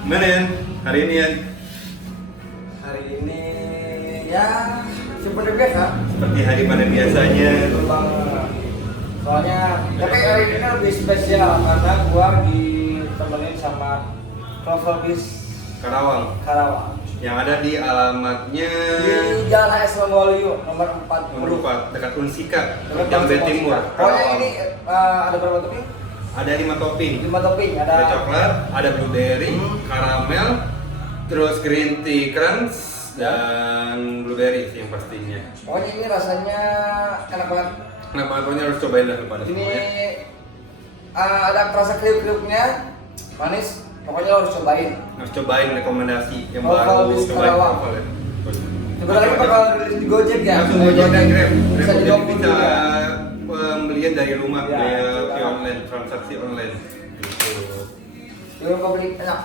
Gimana Yan? Hari ini Yan? Hari ini ya seperti biasa. Seperti hari pada biasanya. Betul banget. Soalnya tapi hari ini lebih spesial karena gua ditemenin sama Travel Bis Karawang. Yang ada di alamatnya Di Jalan HS Waluyo nomor 40. Nomor 4 dekat Unsika, Dekat Jambe Unsika. Timur. Pokoknya Karawang. ini ada berapa topping? Ada 5 topping. 5 topping. Ada coklat, ada blueberry, karamel, terus green tea crunch dan blueberry sih yang pastinya. Pokoknya ini rasanya enak banget. Nah, pokoknya harus cobain dah pada Ini semuanya. ada rasa kriuk-kriuknya, manis. Pokoknya lo harus cobain. Harus cobain rekomendasi yang Travel baru. Bis Cobain Karawang. Travel ya. Sebentar lagi bakal rilis di Gojek ya. Langsung Gojek dan Grab. Bisa Grab di jadi download bisa juga. pembelian dari rumah, Ya, beli betul. online, transaksi online. Gitu. Jangan lupa beli enak.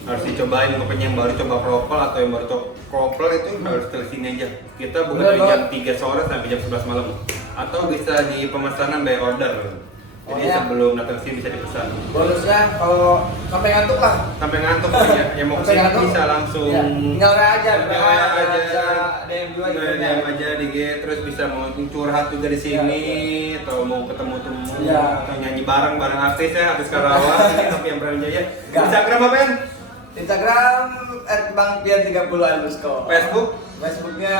Harus dicobain pokoknya yang baru coba Kroffel atau yang baru coba Kroffel itu harus ke sini aja. Kita buka Bener dari jam banget. 3 sore sampai jam 11 malam. Atau bisa di pemesanan by order. Jadi Oh, ya. sebelum datang sini bisa dipesan. Bonusnya kalau sampai ngantuk lah. Sampai ngantuk ya, yang mau Sampai kesini ngantuk. bisa langsung. Ya, tinggal aja, Tinggal aja. aja. DM juga gitu. DM aja di G, terus bisa mau curhat juga di sini, atau mau ketemu temu, Ya. atau nyanyi bareng artis ya, artis Karawang, tapi yang berani aja. Gak. Instagram apa Yan? Instagram @bangpian30_. Facebook? Facebooknya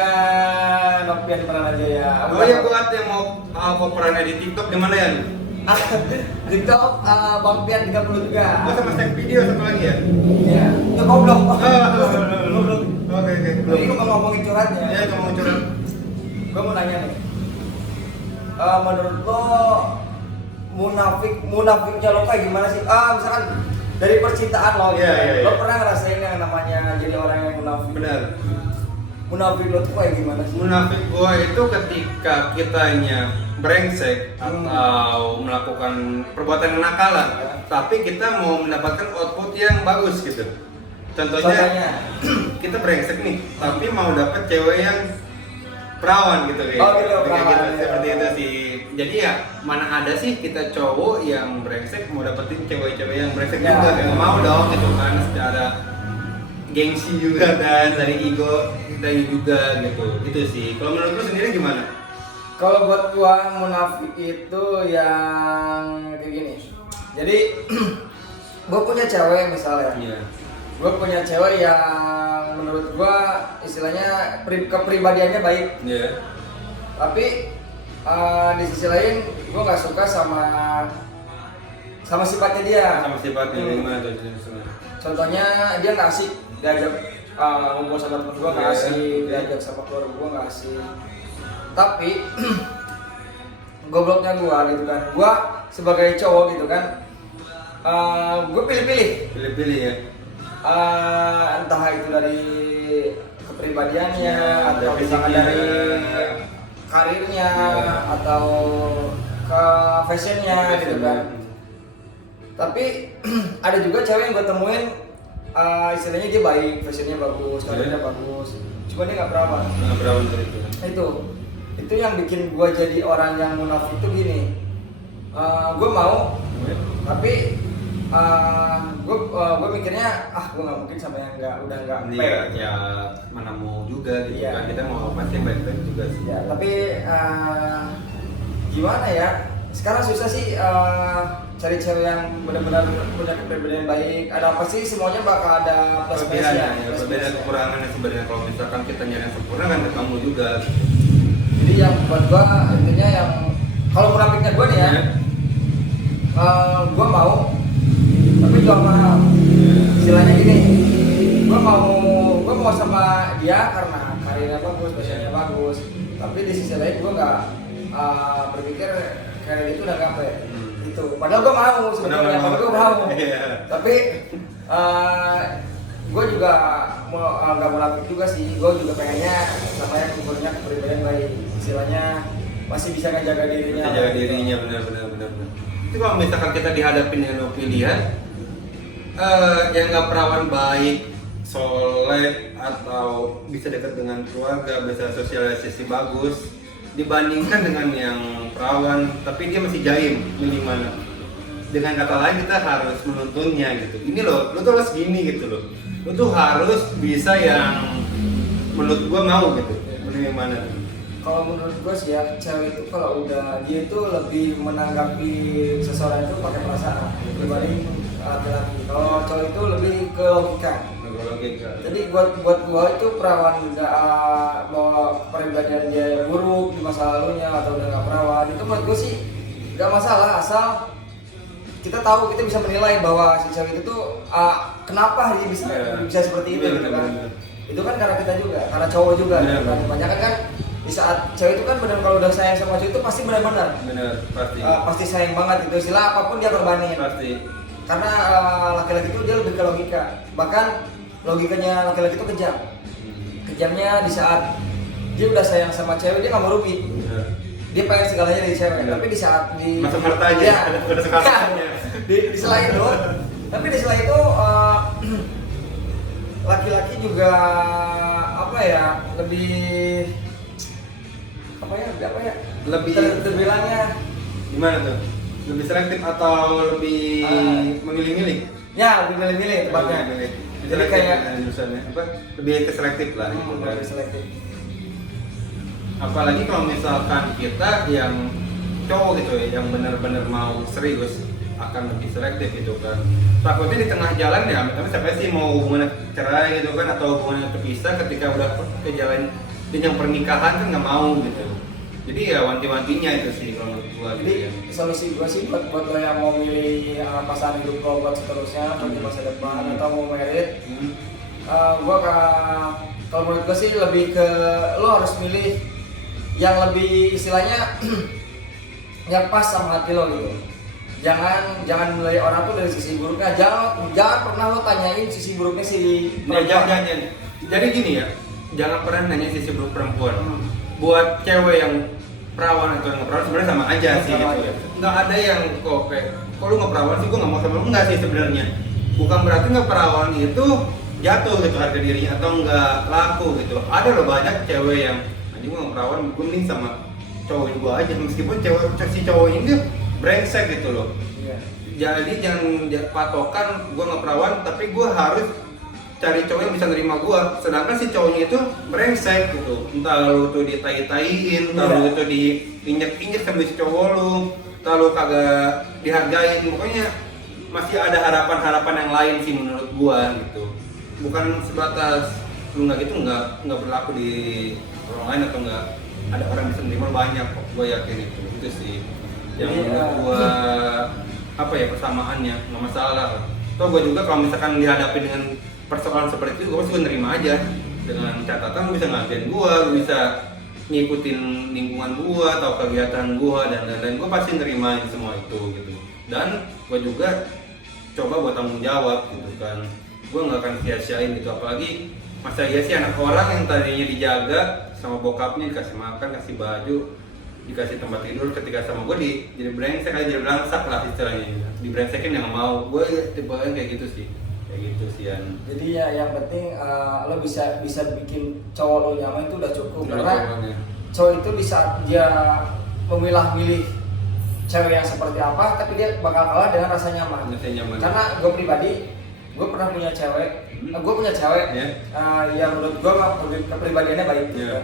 Nopian Pranajaya. Oh ya buat yang mau koperannya di TikTok di mana Yan? TikTok Bang Pian 30 juga. Oh sama tag video satu lagi ya? Iya. Ya goblok. Goblok. Oke. Ini gua mau ngomongin curhatnya. Ya ngomong curhat. Gua mau nanya nih. Menurut lo munafiknya lo kayak gimana sih? Misalkan dari percintaan lo, Iya. lo pernah ngerasain yang namanya jadi orang yang munafik? Benar. Munafik lo tuh kayak gimana sih? Munafik gua itu ketika kitanya brengsek atau melakukan perbuatan kenakalan, tapi kita mau mendapatkan output yang bagus gitu. Contohnya, kita brengsek nih, tapi mau dapet cewek yang perawan gitu kayak. Oh, gitu, Kayak perawan, ya. seperti itu sih. Jadi ya mana ada sih kita cowok yang brengsek mau dapetin cewek-cewek yang brengsek Ya. juga, nggak mau dong gitu kan secara gengsi juga kan dari ego kita juga gitu sih. Kalau menurut lu sendiri gimana? Kalau buat gua munafik itu yang kayak gini. Jadi gua punya cewek misalnya. Iya. Gue punya cewek yang menurut gue istilahnya kepribadiannya baik, Iya. tapi di sisi lain gue nggak suka sama sifatnya dia. Sama sifatnya gimana tuh? Contohnya dia nggak asik diajak ngobrol sama temen gue, nggak Iya, asik iya. diajak sama keluarga gue, nggak asik. Tapi gobloknya gue gitu kan, gue sebagai cowok gitu kan, gue pilih-pilih. Pilih-pilih ya. Entah itu dari kepribadiannya Ya, atau dari misalkan fisiknya. dari karirnya Ya. atau ke fashionnya gitu kan. Tapi ada juga cewek yang gue temuin istilahnya dia baik, fashionnya bagus, karirnya bagus, cuma dia nggak perawan. Nah, berapa itu? Itu yang bikin gue jadi orang yang munafik tuh gini. Gue mau, tapi gue mikirnya gue nggak mungkin sama yang udah nggak Iya, ya mana mau juga gitu Iya. kan, kita mau pasti baik-baik juga sih. ya, tapi gimana ya, sekarang susah sih cari cewek yang benar-benar punya kepribadian baik. Ada apa sih, semuanya bakal ada plus minusnya. Kelebihannya, ya, kelebihan kekurangannya sebenarnya kalau misalkan kita nyari yang sempurna kan ke kamu juga. Jadi yang buat gua intinya yang kalau munafiknya gua nih ya, gua mau tapi gua mahal. Istilahnya gini, gua mau sama dia karena karirnya bagus, fashionnya bagus. Tapi di sisi lain gua nggak berpikir karir itu udah gampang. Itu. Padahal gua mau sebenarnya, padahal gua mau. Iya. Tapi gue juga nggak munafik juga sih. Gue juga pengennya sama yang punya kepribadian baik, istilahnya masih bisa ngejaga dirinya. Bisa jaga dirinya, benar. Itu kalau misalkan kita dihadapin dengan pilihan yang nggak perawan baik, soleh atau bisa dekat dengan keluarga, bisa sosialisasi bagus, dibandingkan dengan yang perawan tapi dia masih jaim, milih mana? dengan kata lain kita harus menuntunnya gitu. Ini loh, lu tuh harus gini gitu loh. Lu tuh harus bisa yang menurut gua mau gitu. Menurut yang mana? Kalau menurut gue sih ya, cewek itu kalau udah dia itu lebih menanggapi seseorang itu pakai perasaan dibanding laki-laki. Kalau cowok itu lebih ke logika. Jadi buat gue itu perawan udah bahwa peribadian dia buruk di masa lalunya atau udah nggak perawan, itu menurut gue sih nggak masalah, asal kita tahu, kita bisa menilai bahwa si cewek itu tuh kenapa dia bisa seperti itu gitu kan. Itu kan karena kita juga, karena cowok juga. Banyak kan di saat cewek itu kan benar, kalau udah sayang sama cowok itu pasti benar-benar pasti sayang banget gitu, sila apapun dia korbanin pasti. Karena laki-laki itu dia lebih ke logika, bahkan logikanya laki-laki itu kejamnya di saat dia udah sayang sama cewek dia nggak mau rugi, dia pengen segalanya dari cewek. Tapi di saat di masuk hartanya ya, ada sekarangnya di sela itu, tapi di sela itu laki-laki juga apa ya, lebih lebih terbilangnya gimana tuh? Lebih selektif atau lebih memilih-milih? Ya, lebih milih-milih tepatnya. Jadi kayak lebih ke selektif lah gitu kan. Lebih selektif. Apalagi kalau misalkan kita yang cowok gitu ya, yang benar-benar mau serius, akan lebih selektif gitu kan. Takutnya di tengah jalan ya, siapa sih mau hubungan cerai gitu kan, atau hubungan terpisah ketika udah ke jalan jenjang pernikahan kan nggak mau gitu. Jadi ya wanti-wantinya itu sih kalau menurut gua gitu. Jadi solusi gua sih buat lo yang mau milih pasangan hidup lo buat seterusnya di masa depan atau mau merit, gua kalau menurut gua sih lebih ke lo harus milih yang lebih istilahnya yang pas sama hati lo gitu. Jangan nilai orang tuh dari sisi buruknya. Jangan pernah lo tanyain sisi buruknya si jangan. Jadi gini ya, jangan pernah nanya sisi buruk perempuan. Buat cewek yang perawan atau yang perawan sebenarnya sama aja sih gitu ya. Nggak ada yang kok lu nggak perawan sih, gue nggak mau sama lu, nggak sih sebenarnya. Bukan berarti nggak perawan itu jatuh gitu harga dirinya atau nggak laku gitu. Ada loh banyak cewek yang anjing gue nggak perawan, gue mending sama cowok gue aja, meskipun si cowok ini brengsek gitu loh. Jadi jangan patokan gue nggak perawan tapi gue harus cari cowok yang bisa nerima gue, sedangkan si cowoknya itu brengsek gitu. Entah lu tuh ditai-taiin, entah lu tuh diinjek-injek sama si cowok lu, entah lu kagak dihargain. Pokoknya masih ada harapan-harapan yang lain sih menurut gue gitu. Bukan sebatas lu nggak gitu, nggak berlaku di orang lain atau nggak ada orang yang bisa menerima banyak kok, gue yakin itu sih yang menurut gue apa ya, persamaannya nggak masalah. Toh gue juga kalau misalkan dihadapi dengan persoalan seperti itu, gue sih nerima aja dengan catatan lu bisa ngertiin gue, lu bisa ngikutin lingkungan gue atau kegiatan gue dan lain-lain, gue pasti nerimain semua itu gitu. Dan gue juga coba buat tanggung jawab gitu kan, gue nggak akan sia-siain gitu. Apalagi masa iya sih anak orang yang tadinya dijaga sama bokapnya, dikasih makan, kasih baju, dikasih tempat tidur, ketika sama gue jadi brengsek aja, jadi belangsak lah istilahnya, dibrengsekin yang mau. Gue tipe yang kayak gitu sih. Kayak gitu sih Yan. Jadi ya yang penting lo bisa bikin cowok lo nyaman itu udah cukup. Karena cowok itu bisa dia memilah-milih cewek yang seperti apa, tapi dia bakal kalah dengan rasa nyaman. Karena gue pribadi, gue pernah punya cewek, yang menurut gue kepribadiannya baik gitu.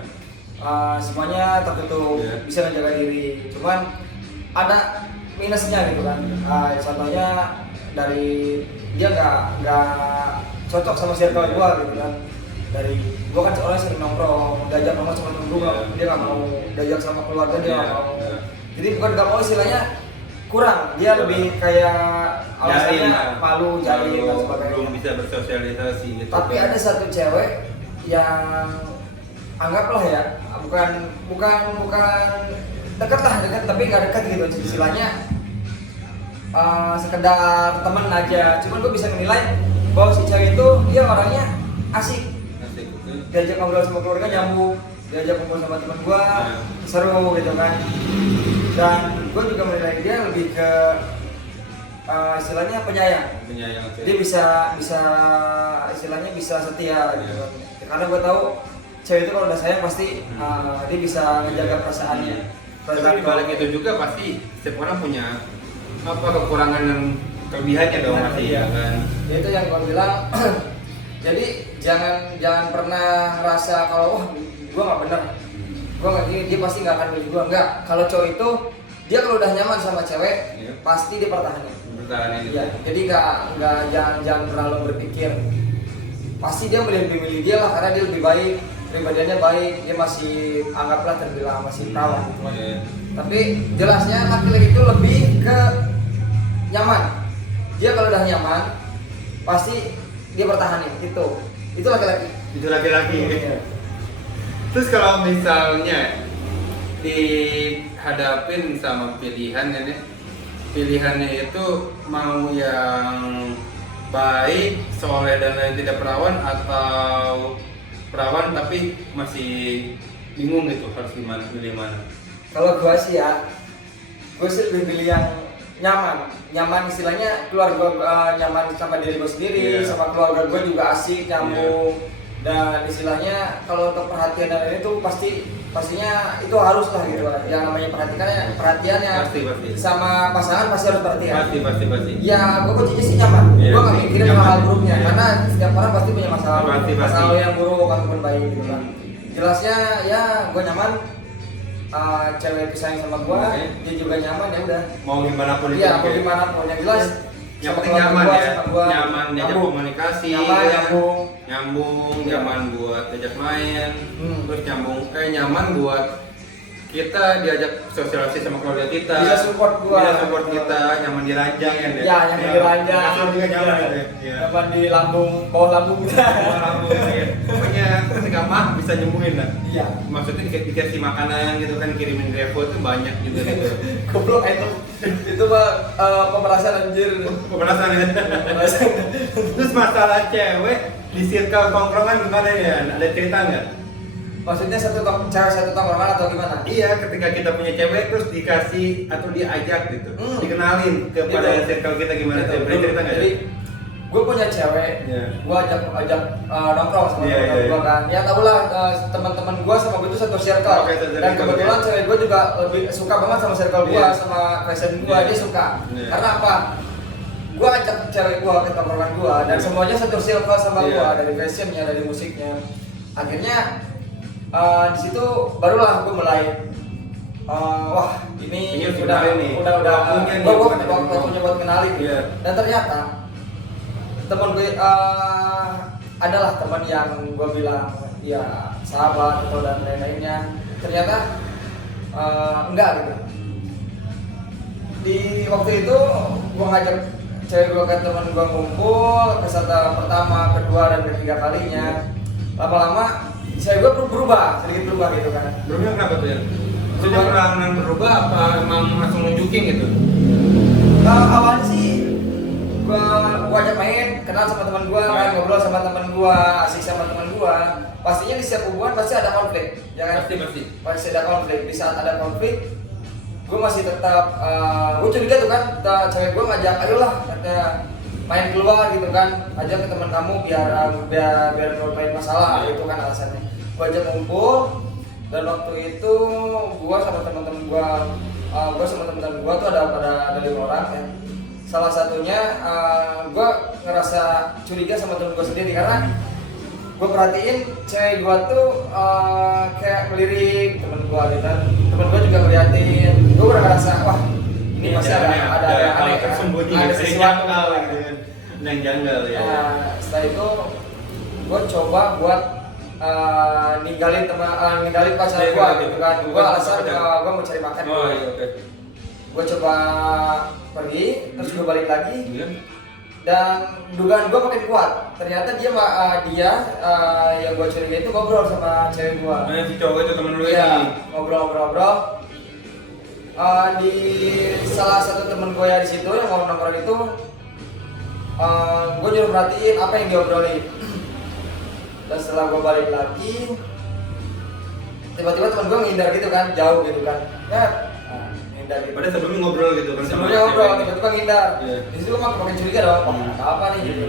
Semuanya tertutup, bisa menjaga diri. Cuman ada minusnya gitu kan. Contohnya dari dia nggak cocok sama circle gue gitu kan. Dari gue kan soalnya sering nongkrong, diajak nongkrong sama temen gue, dia nggak mau diajak sama keluarga, dia nggak mau. Jadi bukan nggak mau, istilahnya kurang, dia lebih kayak alasannya malu, jahil dan sebagainya. Belum bisa bersosialisasi gitu. Tapi ada satu cewek yang anggaplah ya, bukan dekat tapi nggak dekat gitu istilahnya. Sekedar teman aja, cuman gue bisa menilai bahwa si cewek itu dia orangnya asik, diajak ngobrol sama keluarga nyambung, diajak ngobrol sama teman gue seru gitu kan. Dan gue juga menilai dia lebih ke istilahnya penyayang. Dia bisa istilahnya bisa setia gitu kan. Karena gue tahu cewek itu kalau udah sayang pasti dia bisa menjaga perasaannya. Tapi balik itu juga pasti setiap orang punya apa kekurangan dan kelebihannya dong masih Iya. ya kan. Itu yang gue bilang. Jadi jangan pernah ngerasa kalau wah gue nggak bener, gue nggak gini, dia pasti nggak akan milih gue. Enggak, kalau cowok itu dia kalau udah nyaman sama cewek Iya. pasti dipertahankan. Bertahan itu. Ya, jadi jangan terlalu berpikir pasti dia lebih milih dia lah karena dia lebih baik, pribadiannya baik, dia masih anggaplah terbilang masih perawan gitu. Iya. Tapi jelasnya laki-laki itu lebih ke nyaman. Dia kalau udah nyaman pasti dia pertahanin itu laki-laki. Itu laki-laki. Iya. Terus kalau misalnya dihadapin sama pilihannya nih, pilihannya itu mau yang baik, soleh dan lain tidak perawan atau perawan tapi masih bingung gitu harus gimana, pilih mana? Kalau gua sih ya, gua sih lebih pilih yang nyaman istilahnya keluarga nyaman sama diri gua sendiri, Iya. sama keluarga gua juga asik nyambung. Dan istilahnya kalau untuk perhatian dan ini tuh pastinya itu harus lah gitu. Yang namanya perhatiannya Pasti. sama pasangan pasti harus perhatian. Pasti. Ya, gue kuncinya sih nyaman. Iya, Gue gak mikirin nyaman. hal buruknya, Iya. karena setiap orang pasti punya masalah, Pasti. masalah yang buruk ataupun baik gitu kan. Jelasnya ya gue nyaman, cewek itu sayang sama gue, Oke. dia juga nyaman ya udah. Mau gimana pun itu. Iya, mau kayak- gimana pun yang jelas. yang sama penting keluarga nyaman gua, ya, sama gua, nyaman diajak nyambung. komunikasi, Nyaman, ya. nyambung. Iya. Nyaman buat diajak main, terus nyaman buat kita diajak sosialisasi sama keluarga kita, Bisa support gua. bisa support kita, nyaman diranjang ya, Ya, yang di ranjang. kasur juga nyaman gitu ya. Nyaman di lambung, bawah lambung kita. Bawah lambung, ya. Pokoknya ketika mah bisa nyembuhin lah. Iya. Maksudnya dikasih makanan gitu kan, kirimin GoFood tuh banyak juga gitu. Goblok itu mah pemerasan anjir. Pemerasan ya. Pemerasan. Terus masalah cewek di circle tongkrongan gimana ya? Ada cerita nggak? Maksudnya cewek satu tongkrongan atau gimana? Iya, ketika kita punya cewek terus dikasih atau diajak gitu, dikenalin kepada Gitu. circle kita gimana? Gitu. Tuh? Boleh cerita nggak? Jadi gue punya cewek, Iya. gue ajak nongkrong sama Iya, teman iya, gue kan. Ya tau lah teman-teman gue sama gue itu satu circle. Oke, satu Dan circle, kebetulan oke. cewek gue juga lebih suka banget sama circle gue, Iya. sama fashion gue, Iya. dia suka. Iya. Karena apa? Gue ajak cewek gue ke tongkrongan gue dan Iya. semuanya satu circle sama Iya. gue, dari fashionnya, dari musiknya. Akhirnya di situ barulah gue mulai wah ini Ini udah kenalin nih. Waktunya nih. waktunya buat kenalin. Iya. Dan ternyata teman gue adalah teman yang gue bilang ya sahabat atau dan lain-lainnya, ternyata enggak gitu. Di waktu itu gue ngajak cewek gue ke teman gue ngumpul, peserta pertama, kedua dan ketiga kalinya. Lama-lama cewek gue sedikit berubah gitu kan. Berubah kenapa tuh ya? Maksudnya peranan berubah apa emang langsung nunjukin gitu? Awalnya sih gua ajak main, kenal sama teman gua, kan ngobrol sama teman gua, asik sama teman gua. Pastinya di setiap hubungan pasti ada konflik, ya kan? Pasti. Pasti ada konflik. Di saat ada konflik, gua masih tetap gua curiga tuh kan, cewek gua ngajak, ayolah katanya main keluar gitu kan, ajak ke teman kamu biar ngelupain masalah gitu kan alasannya. Gua ajak ngumpul dan waktu itu gua sama teman-teman gua tuh ada 5 orang ya. Salah satunya gue ngerasa curiga sama temen gue sendiri karena gue perhatiin cewek gue tuh kayak ngelirik temen gue gitu kan. Temen gue juga ngeliatin, gue udah ngerasa wah ini pasti ada aneh kan, tersembunyi, ada sesuatu janggal gitu kan. Yang janggal ya. Setelah itu gue coba buat ninggalin pacar Iya, gue iya, gitu kan. iya. Gue alasan Iya. gue mau cari makan. Oh iya, oke. Gue coba pergi, terus gue balik lagi. Iya. Dan dugaan gue makin kuat. Ternyata dia yang gue curiga itu ngobrol sama cewek gue. Nah, si cowok itu temen lu ini. Iya, ngobrol. Di salah satu temen gue ya di situ yang nongkrong itu, gue nyuruh perhatiin apa yang diobrolin. Dan setelah gue balik lagi, tiba-tiba temen gue ngindar gitu kan, jauh gitu kan. Ya, ngindar gitu. Padahal sebelumnya ngobrol gitu kan. Sebelumnya ngobrol, tiba-tiba ngindar. Iya. Di situ gue makin curiga dong, apa nih gitu.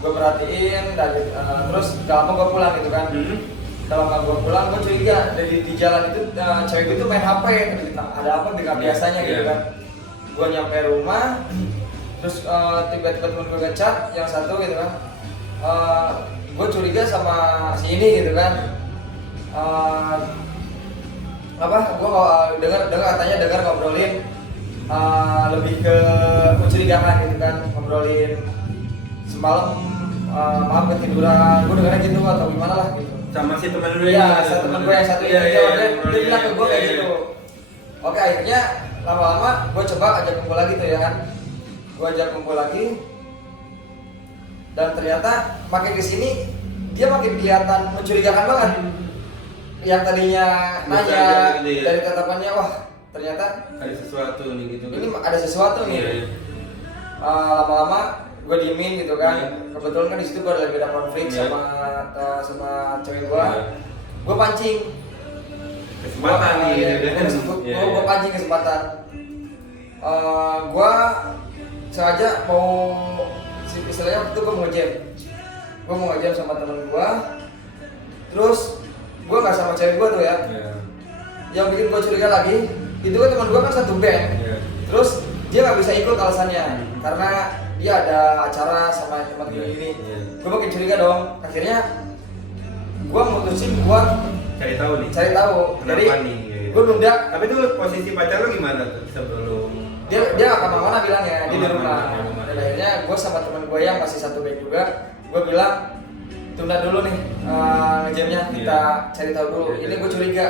Gue perhatiin, dan terus gak lama gue pulang gitu kan. Kalau nggak gue pulang, gue curiga di jalan itu cewek itu main HP, ada apa dengan biasanya gitu kan. gue nyampe rumah, terus tiba-tiba temen gue ngechat yang satu gitu kan, gue curiga sama si ini gitu kan. Gue dengar katanya ngobrolin lebih ke mencurigakan gitu kan, ngobrolin semalam maaf ketiduran, gue dengarnya gitu atau gimana lah gitu. Sama si teman lu Iya, temen gue yang satu ini, dia bilang ke gue kayak gitu. Oke, akhirnya lama-lama gue coba ajak kumpul lagi tuh ya kan. Gue ajak kumpul lagi, dan ternyata makin kesini dia makin kelihatan mencurigakan banget. Yang tadinya nanya dari tatapannya, wah ternyata ada sesuatu nih gitu. Ini ada sesuatu nih. Iya. Lama-lama gue diemin gitu kan. Kebetulan kan di situ gue lagi ada konflik sama cewek gue. Gue pancing Kesempatan nih gitu kan. Gue pancing kesempatan. Gue sengaja mau istilahnya waktu itu gue mau ngejam sama temen gue. Terus gue nggak sama cewek gue tuh ya. Yang bikin gue curiga lagi itu kan teman gue kan satu band. Terus dia nggak bisa ikut alasannya karena dia ada acara sama teman gue ini. Gue makin curiga dong. Akhirnya gue mutusin buat cari tahu. Jadi gitu. gue nunda. Tapi itu posisi pacar lu gimana tuh sebelum Dia nggak kemana-mana bilangnya, dia di rumah. Rumah. Dan akhirnya gue sama teman gue yang masih satu band juga, gue bilang tunda dulu nih ngejamnya, kita cari tahu dulu. Ini gue curiga,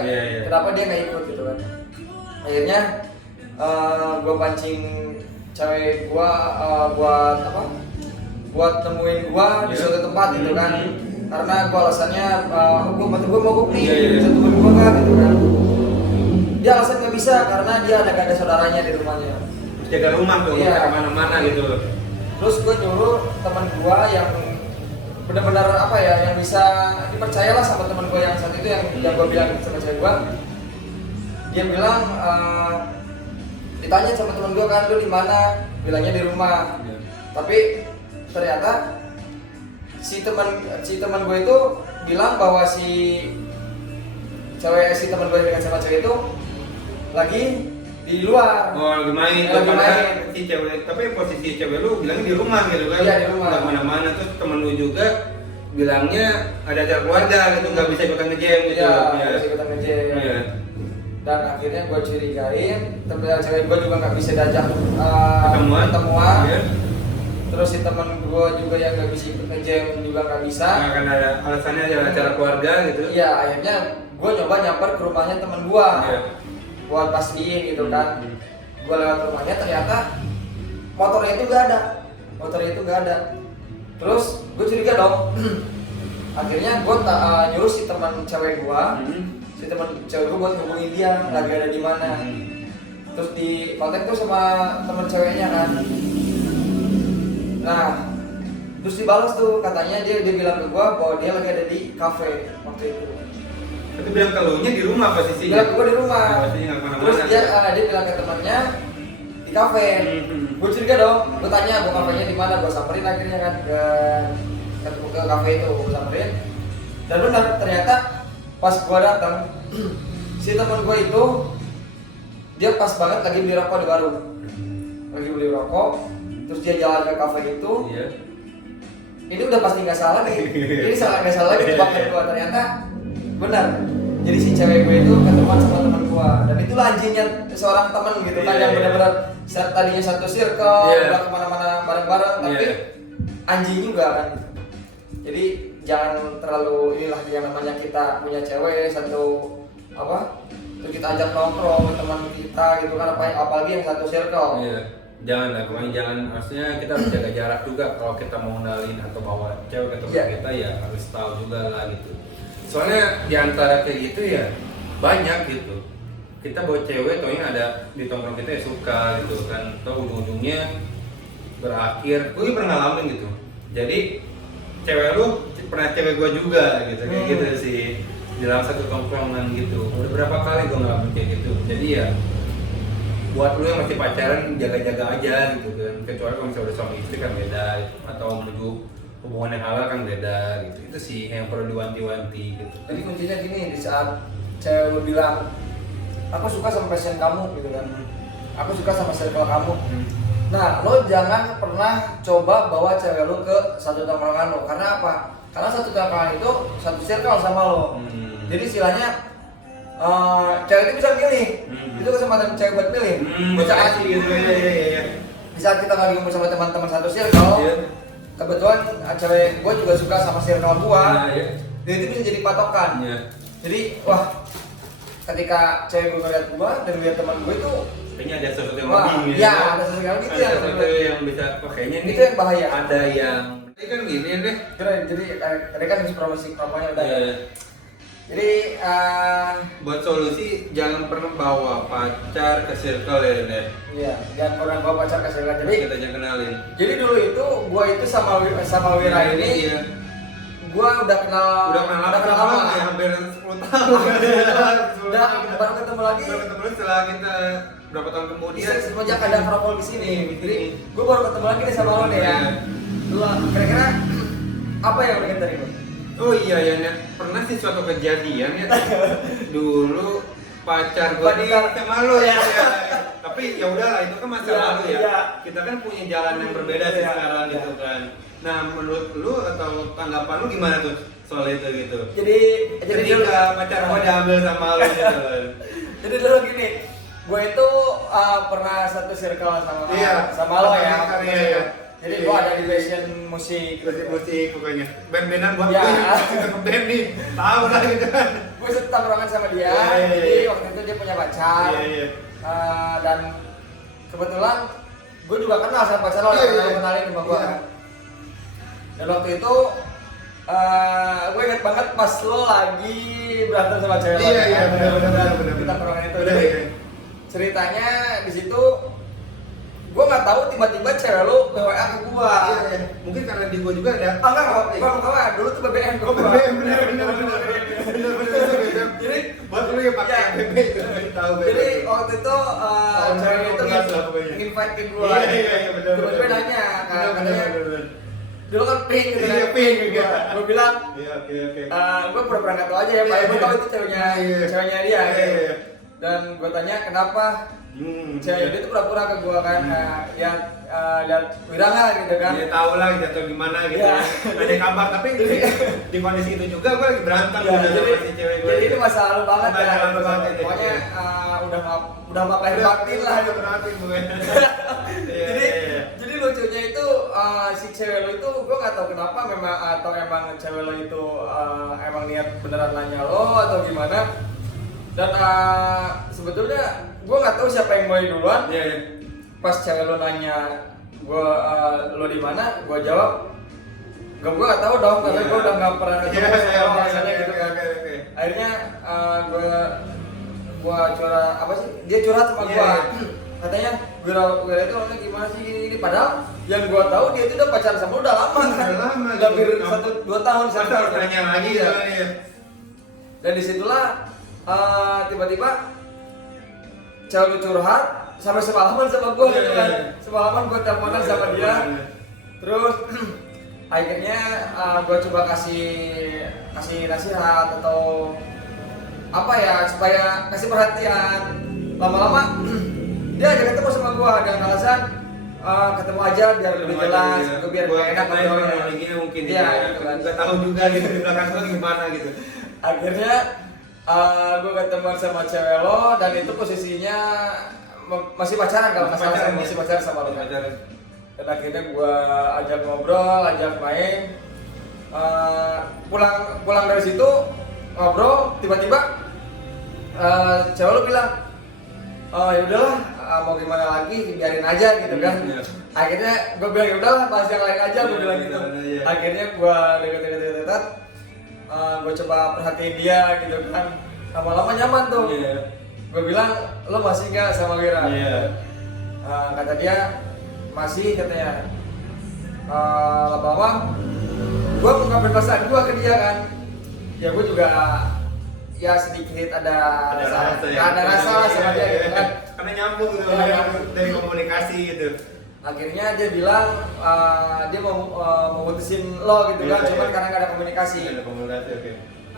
kenapa dia nggak ikut gitu kan. Akhirnya gue pancing cewek gue buat nemuin gue di suatu tempat gitu kan. Karena gue alasannya gue mogok nih, bisa temen gue kan gitu kan. Dia alasan nggak bisa karena dia ada saudaranya di rumahnya. Jaga rumah tuh, Iya. kemana-mana gitu. Terus gue nyuruh teman gue yang benar-benar yang bisa dipercaya lah sama teman gue yang saat itu yang gue bilang sama cewek gue. Dia bilang ditanya sama teman gue kan, lu di mana? Bilangnya di rumah. Tapi ternyata si teman gue itu bilang bahwa si teman gue yang dekat sama cewek itu lagi di luar. Lagi main. Si cewek, tapi posisi cewek lu bilangnya di rumah gitu kan? Iya, di rumah. Nggak kemana-mana. Terus temen lu juga bilangnya ada acara keluarga gitu, nggak bisa ikutan ngejam gitu. Iya, nggak bisa ikutan ngejam. Iya. Dan akhirnya gue curigain, tapi cewek gue juga nggak bisa diajak ketemuan. Iya. Terus si teman gue juga yang nggak bisa ikut ngejam juga nggak bisa. Nah, karena ada alasannya ada acara keluarga gitu. Iya, akhirnya gue nyoba nyamper ke rumahnya teman gue. Iya. Buat pastiin gitu kan. Gue lewat rumahnya ternyata motornya itu gak ada. Terus gue curiga dong. Akhirnya gue nyuruh si teman cewek gue, buat hubungin dia lagi ada di mana. Terus di kontak tuh sama teman ceweknya kan. Nah, terus dibalas tuh katanya dia bilang ke gue bahwa dia lagi ada di kafe waktu itu. Tapi bilang kalau nya di rumah posisinya. Bilang gue di rumah. Terus dia bilang ke temannya di kafe. Gue curiga dong. Gue tanya gue kafenya di mana. Gue samperin akhirnya kan ke kafe itu. Gue samperin. Dan benar ternyata pas gue datang si teman gue itu dia pas banget lagi beli rokok di warung. Lagi beli rokok. Terus dia jalan ke kafe itu. Iya. Ini udah pasti nggak salah nih. Ini nggak salah lagi tebakan gue ternyata. Benar. Jadi si cewek gue itu ketemuan sama teman gue, dan itu anjingnya seorang teman gitu kan yang benar-benar tadinya satu circle, udah kemana-mana bareng-bareng, tapi anjing juga kan. Jadi jangan terlalu inilah yang namanya kita punya cewek satu terus kita ajak nongkrong teman kita gitu kan, apalagi yang satu circle. Iya. Jangan lah, maksudnya kita harus jaga jarak juga kalau kita mau kenalin atau bawa cewek ke tempat kita ya harus tahu juga lah gitu. Soalnya di antara kayak gitu ya banyak gitu. Kita bawa cewek taunya ada di tongkrong kita ya suka gitu kan. Atau ujung-ujungnya berakhir, gue pernah ngalamin gitu. Jadi cewek lu pernah cewek gue juga gitu, kayak gitu sih. Di dalam satu tongkrongan gitu. Udah berapa kali gue ngalamin kayak gitu. Jadi ya buat lu yang masih pacaran jaga-jaga aja gitu kan. Kecuali kalau misalnya udah suami istri kan beda gitu. Atau menuju hubungan yang halal kan beda gitu. Itu sih yang perlu diwanti-wanti gitu. Jadi kuncinya gini, di saat cewek lu bilang aku suka sama passion kamu gitu kan, aku suka sama circle kamu. Nah, lo jangan pernah coba bawa cewek lo ke satu tongkrongan lo. Karena apa? Karena satu tongkrongan itu satu circle sama lo. Jadi istilahnya cewek itu bisa milih. Itu kesempatan cewek buat milih. Di saat kita lagi ngumpul sama teman-teman satu circle, kebetulan cewek gue juga suka sama circle gue. Dan itu bisa jadi patokan. Jadi, wah, ketika cewek gue ngeliat gue dan lihat teman gue itu kayaknya ada sesuatu yang wah, lebih ya, ada sesuatu yang lebih ada sesuatu yang bisa kayaknya itu yang bahaya. ada yang ini kan gini deh. Jadi tadi kan promonya udah ya. Jadi buat solusi jangan pernah bawa pacar ke circle ya deh. iya, jangan pernah bawa pacar ke circle. Jadi kita jangan kenalin. Jadi dulu itu gua itu sama Wira ini gua udah kenal lama ya, hampir 10 tahun. Udah baru ketemu lagi. Baru ketemu setelah kita berapa tahun kemudian Semenjak ada Krakol di sini. Jadi gua baru ketemu lagi nih sama lo nih ya. Lu kira-kira apa yang udah dari gua? Oh iya ya, pernah sih suatu kejadian ya. Dulu pacar gua nih sama lo ya. Tapi ya udahlah, itu kan masa lalu ya. Kita kan punya jalan yang berbeda sih sekarang gitu kan. Nah, menurut lu atau tanggapan lu gimana tuh soal itu gitu? Jadi ketika pacar gua diambil sama lu gitu kan. Jadi dulu gini, gue itu pernah satu circle sama lo ya. Jadi gua ada di passion musik pokoknya. Band-bandan buat ya. gue band nih, tahu lah gitu kan. Gue satu tongkrongan sama dia. Jadi waktu itu dia punya pacar. Dan kebetulan gue juga kenal sama pacar lo, kenalin sama gue kan. Dan waktu itu gue inget banget pas lo lagi berantem sama cewek lo. Iya, benar. Di tongkrongan itu. Jadi ceritanya di situ gue nggak tahu tiba-tiba cewek lo WA ke gue. Mungkin karena di gue juga ada. Enggak, dulu tuh BBM gue. Bener. Jadi buat lu yang pakai BBM tahu. Jadi waktu itu cewek itu invite ke gue. Iya, bener. Gue nanya, katanya dulu kan pink gitu kan. Iya, pink juga. Gue bilang, oke. gue pura-pura nggak tahu aja ya, Pak. Gue tahu itu ceweknya dia. Dan gue tanya kenapa cewek dia tuh pura-pura ke gue kan, lihat Wira nggak gitu kan? Dia tahu lah gitu atau gimana gitu. Ada kabar tapi di kondisi itu juga gue lagi berantem sama si cewek gue. Jadi ini masa lalu banget ya. Pokoknya udah nggak lahir batin lah. Jadi lucunya itu si cewek lo itu gue nggak tahu kenapa memang atau emang cewek lo itu emang niat beneran nanya lo atau gimana. Dan sebetulnya gue nggak tahu siapa yang mulai duluan. Pas cewek lo nanya lo di mana, gue jawab gue nggak tahu dong karena gue udah nggak pernah ketemu sama rasanya gitu kan. Akhirnya gue curhat apa sih, dia curhat sama gue. Katanya gue itu orangnya gimana sih gini. Padahal yang gue tahu dia itu udah pacaran sama lo udah lama kan. Udah hampir 1-2 tahun sekarang nanya lagi ya. Dan disitulah tiba-tiba cewek lu curhat sampai semalaman sama gue gitu kan. Semalaman gue teleponan sama dia. Terus akhirnya gue coba kasih nasihat atau apa ya supaya kasih perhatian. Lama-lama dia ajak ketemu sama gue dengan alasan ketemu aja biar lebih jelas, biar enak ngobrolnya mungkin ya. Nggak tahu juga gitu di belakang lo gimana gitu. Akhirnya gue ketemu sama cewek lo dan itu posisinya masih pacaran kalau nggak salah, masih pacaran sama lo. Dan akhirnya gue ajak ngobrol, ajak main. Pulang dari situ ngobrol, tiba-tiba cewek lo bilang, ya udahlah, mau gimana lagi, biarin aja gitu kan. Akhirnya gue bilang ya udahlah, bahas yang lain aja, gue bilang gitu. Akhirnya gue deket. Gue coba perhatiin dia gitu kan, lama-lama nyaman tuh. Gue bilang, lo masih nggak sama Wira? Kata dia masih, katanya. Lama-lama gue mengungkapkan perasaan gue ke dia kan. Ya gue juga ya sedikit ada rasa lah sama dia gitu kan. Karena nyambung gitu, dari komunikasi gitu. Akhirnya dia bilang dia mau mutusin lo gitu kan, cuman karena nggak ada komunikasi.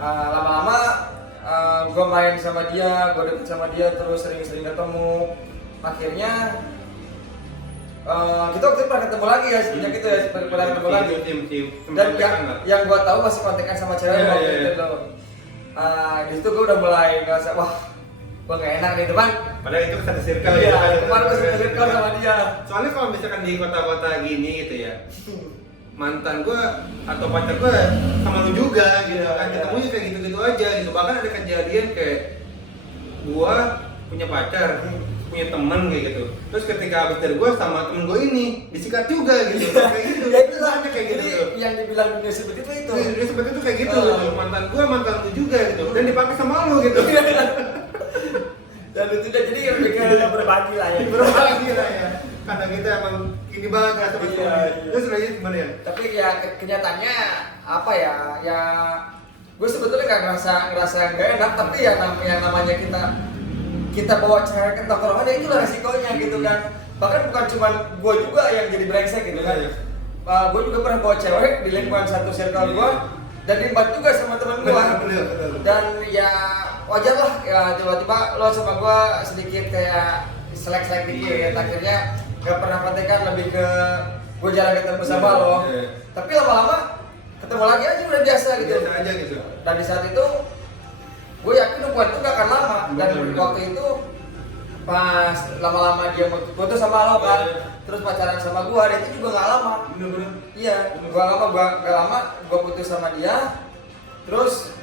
Lama-lama gue main sama dia, gue deket sama dia terus sering-sering ketemu. akhirnya kita waktu itu pernah ketemu lagi ya semenjak itu ya, pernah ketemu lagi. Dan yang gua tahu masih kontekan sama cewek waktu itu tuh. Di situ gua udah mulai ngerasa wah, gua nggak enak nih teman. Padahal itu satu circle Iya, ya. kemarin gua satu circle sama dia. Soalnya kalau misalkan di kota-kota gini gitu ya, mantan gua atau pacar gua sama lu juga gitu kan, ketemunya kayak gitu-gitu aja gitu. Bahkan ada kejadian kayak gua punya pacar, punya temen kayak gitu. Terus ketika habis dari gua sama temen gua ini disikat juga gitu. Kayak gitu. Ya itu lah kayak gitu. yang dibilang dunia seperti itu. Dia seperti itu kayak gitu. Mantan gua, mantan lu juga gitu. Dan dipakai sama lu gitu. Dan itu udah jadi lebih ke berbagi lah ya. Berbagi lah ya. Karena kita emang ini banget ya sama Iya. Terus lagi gimana ya? Tapi ya kenyataannya apa ya? Ya gue sebetulnya nggak ngerasa nggak enak, tapi ya yang namanya kita bawa cewek ke tongkrongan ya itulah resikonya gitu kan. Bahkan bukan cuma gue juga yang jadi brengsek gitu kan. Iya. Gue juga pernah bawa cewek di lingkungan satu circle gue dan diembat juga sama teman gue. Betul. Dan ya wajar lah ya tiba-tiba lo sama gue sedikit kayak selek-selek dikit ya. Akhirnya gak pernah kontekan, lebih ke gue jarang ketemu sama lo. Tapi lama-lama ketemu lagi aja udah biasa gitu. Biasa aja gitu. Dan di saat itu gue yakin hubungan itu gak akan lama. Dan waktu itu pas lama-lama dia putus sama lo kan, terus pacaran sama gue, dia itu juga gak lama. Bener-bener. Iya, gak lama gue putus sama dia. Terus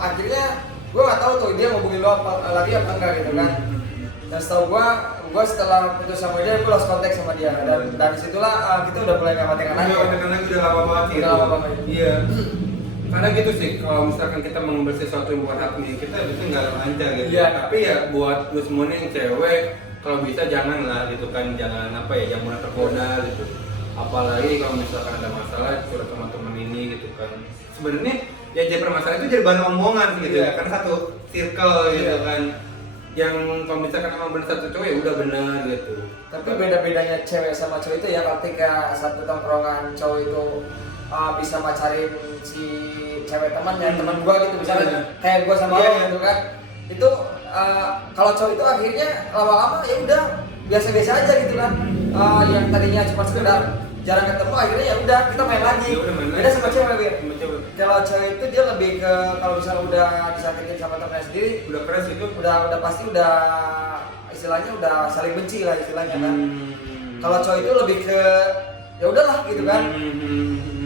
akhirnya gue gak tahu tuh dia ngubungin lo lagi apa enggak gitu kan. Dan setahu gue setelah putus sama dia, gue lost kontak sama dia. Dan dari situlah kita udah mulai nggak lagi. Udah lama banget sih. Udah lama banget. Iya. Karena gitu sih, kalau misalkan kita mengambil sesuatu yang bukan hak milik kita, itu nggak lancar gitu. Iya. Tapi ya buat lu semua nih yang cewek, kalau bisa jangan lah gitu kan, jangan apa ya, jangan mudah tergoda gitu. Apalagi kalau misalkan ada masalah curhat sama teman ini gitu kan. Sebenarnya ya jadi permasalahan itu jadi bahan omongan gitu ya, karena satu circle gitu kan. Yang kalau misalkan emang benar satu cowok ya udah benar gitu. Tapi beda-bedanya cewek sama cowok itu ya, ketika satu tongkrongan cowok itu bisa pacarin si cewek temannya, teman gua gitu misalnya, kayak gua sama lo gitu kan. Itu kalau cowok itu akhirnya lama-lama ya udah biasa-biasa aja gitu kan. Yang tadinya cuma sekedar jarang ketemu, akhirnya ya udah kita main lagi. Beda sama cewek ya. Kalau cewek itu dia lebih ke kalau misalnya udah disakitin sama temennya sendiri, Udah keras itu. udah pasti udah istilahnya udah saling benci lah istilahnya kan. Kalau cowok itu lebih ke ya udahlah gitu kan.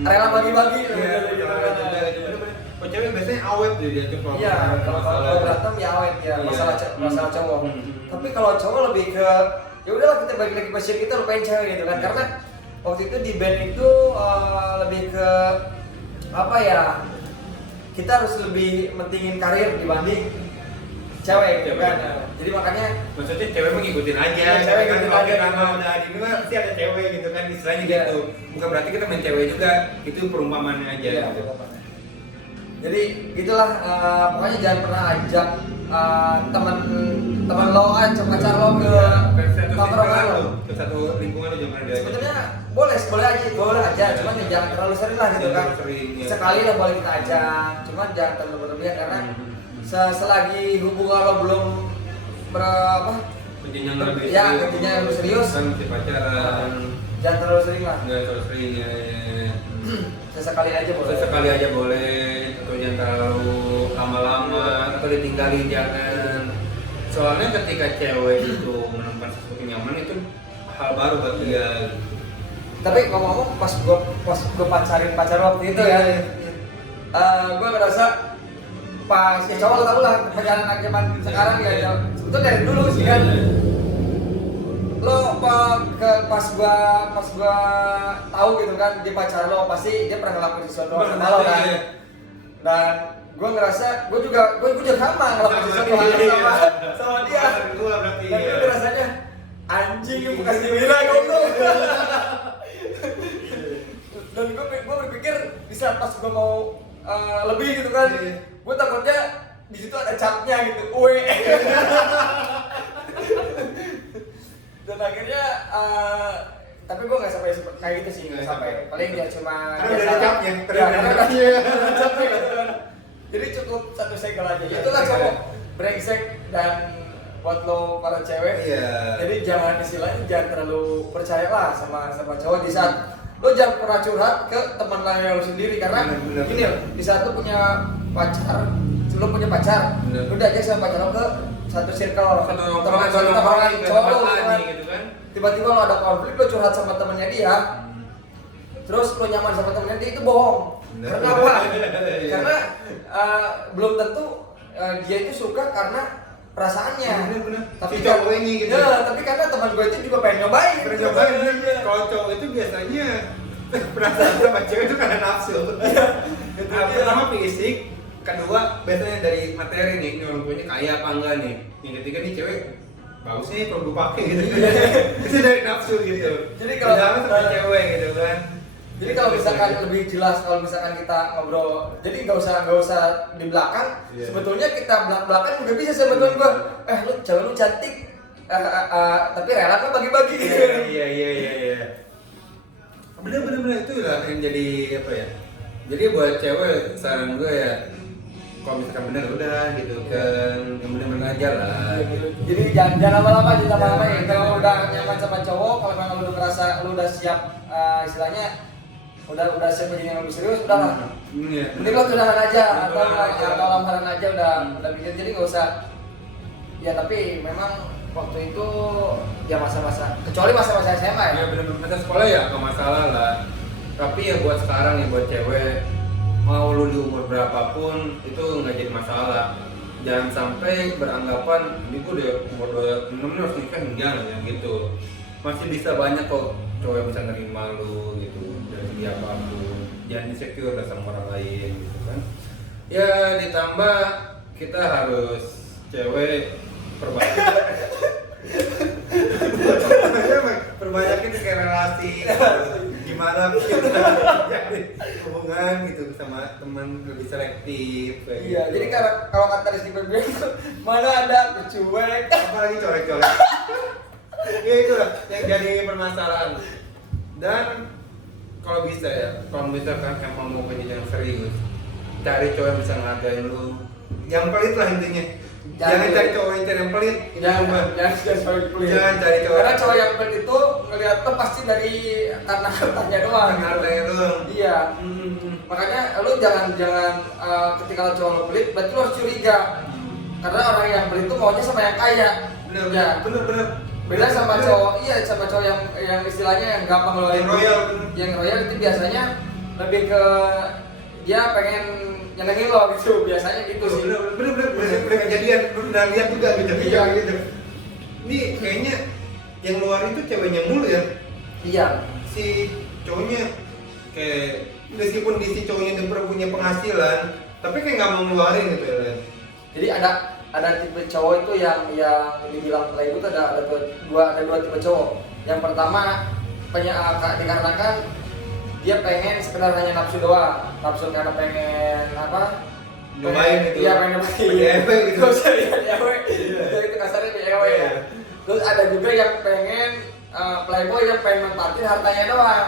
Rela bagi-bagi gitu kan. Kalau cewek biasanya awet dia tuh. Iya, kalau berantem ya awet ya, masalah cowok. Tapi kalau cowok lebih ke ya udahlah kita bagi lagi passion kita, lupain cewek gitu kan. Karena waktu itu di band itu lebih ke apa ya, kita harus lebih mentingin karir dibanding cewek gitu kan. Jadi makanya maksudnya cewek mah ngikutin aja. Iya, cewek ngikutin aja. Karena udah di luar pasti ada cewek gitu kan, istilahnya gitu. Bukan berarti kita main cewek juga, itu perumpamaannya aja iya, gitu. jadi gitulah, pokoknya jangan pernah ajak teman lo, pacar lo ke tongkrongan lo. Ke satu lingkungan lo jangan pernah diajak. Sebetulnya boleh aja, cuman ya jangan terlalu sering lah gitu kan. Sekali lah boleh kita ajak, cuman jangan terlalu berlebihan karena selagi hubungan lo belum Kejenjang lebih ya kejenjang lebih serius kan masih pacaran. jangan terlalu sering lah. Enggak terlalu sering ya. Sesekali aja boleh. Sesekali aja boleh, atau jangan terlalu lama-lama, atau ditinggalin jangan. Soalnya ketika cewek itu menemukan sesuatu nyaman itu hal baru buat dia. Tapi ngomong-ngomong pas gua pacarin pacar waktu itu ya, gua ngerasa pas ya cowok lo tau lah perjalanan zaman sekarang ya itu dari dulu sih kan. Lo pas gua tahu gitu kan dia pacar lo, pasti dia pernah ngelakuin sesuatu sama lo kan. Dan gua ngerasa gua juga sama ngelakuin sesuatu sama dia. Dan gua rasanya anjing ini bukan si Wira goblok. Dan gua berpikir bisa pas gua mau lebih gitu kan. Gue takutnya di situ ada capnya gitu, uwe. Dan akhirnya, tapi gue nggak sampai kayak gitu sih, nggak sampai. Paling dia cuma Karena udah ada capnya, karena ada capnya gitu kan. Jadi cukup satu segel aja. Itulah cowok brengsek dan buat lo para cewek. Iya. Jadi jangan istilahnya jangan terlalu percaya lah sama cowok di saat lo jangan pernah curhat ke teman lain lo sendiri karena Bener. gini loh, di saat lo punya pacar, Bener. udah aja sama pacar lo ke satu circle, Satu teman nongkrongan cowok lo, gitu kan. tiba-tiba lo ada konflik lo curhat sama temannya dia, terus lo nyaman sama temannya dia itu bohong. Bener. Karena apa? Iya. Karena belum tentu dia itu suka karena perasaannya. Bener. Tapi Si cowok ini gitu. Ya, tapi karena teman gue itu juga pengen nyobain. Pernah cobain, kalau cowok itu biasanya perasaan sama cewek itu karena nafsu. Pertama fisik, kedua biasanya dari materi nih, ini orang tuanya kaya apa enggak nih. Yang ketiga nih cewek bagus nih kalau gue pakai gitu. Itu dari nafsu gitu. Jadi kalau jangan sama cewek gitu kan. Jadi kalau misalkan lebih jelas kalau misalkan kita ngobrol, jadi nggak usah di belakang. Iya. Sebetulnya kita belak-belakan juga bisa sama teman gue. Lu cewek lu cantik, tapi rela kan bagi-bagi. Iya. Bener itu lah yang jadi apa ya? Jadi buat cewek saran gue ya, kalau misalkan bener udah gitu kan, yang bener-bener aja lah. Jadi jangan lama-lama ya. Kalau udah nyaman sama cowok, kalau memang lu udah ngerasa lu udah siap istilahnya udah siap jadi yang lebih serius, udahlah. Iya. Mending lo tunangan aja Tunangan aja. atau lamaran aja udah bikin, jadi nggak usah. Ya tapi memang waktu itu ya masa-masa, kecuali masa-masa SMA ya. Ya bener-bener masa sekolah ya nggak masalah lah. Tapi ya buat sekarang ya buat cewek, mau lu di umur berapapun itu nggak jadi masalah. Jangan sampai beranggapan ini gue udah umur 26 harus nikah, enggak ya gitu. Masih bisa banyak kok cowok yang bisa nerima lu gitu dari segi apapun. Jangan insecure lah sama orang lain gitu kan. Ya ditambah kita harus cewek perbanyakin kayak relasi gimana kita jadi hubungan gitu sama teman lebih selektif kayak Iya, gitu. jadi kalau kata Rizky Febian itu mana ada kecuek. apalagi colek-colek ya itu lah yang jadi permasalahan. Dan kalau bisa ya, kalau misalkan emang mau pendidikan serius, cari cowok yang bisa ngargain lu, yang pelit lah intinya. Jangan cari cowok yang pelit. Jangan cari cowok. Karena cowok yang pelit itu ngeliat tuh pasti dari karena hartanya doang. Karena hartanya doang. Iya. Makanya lu jangan ketika lu cowok lu pelit, berarti lu harus curiga. Karena orang yang pelit itu maunya sama yang kaya. Bener. Beda sama cowok, sama cowok yang istilahnya yang gampang ngeluarin Yang duit. Yang royal itu biasanya lebih ke dia pengen nyenengin lo gitu, biasanya gitu sih. Bener kejadian, lu udah lihat juga gitu. Iya. gitu. Ini kayaknya yang luar itu ceweknya mulu ya. Iya. Si cowoknya kayak meskipun di si cowoknya udah punya penghasilan, tapi kayak nggak mau ngeluarin gitu ya. Jadi ada tipe cowok itu yang dibilang playboy itu ada dua tipe cowok. Yang pertama dikarenakan dia pengen sekedar hanya nafsu doang, nafsu karena pengen apa? Nyobain gitu. Iya, pengen nyobain. PDW gitu. Terus itu kasarnya PDW ya. Terus ada juga yang pengen playboy yang pengen manfaatin hartanya doang.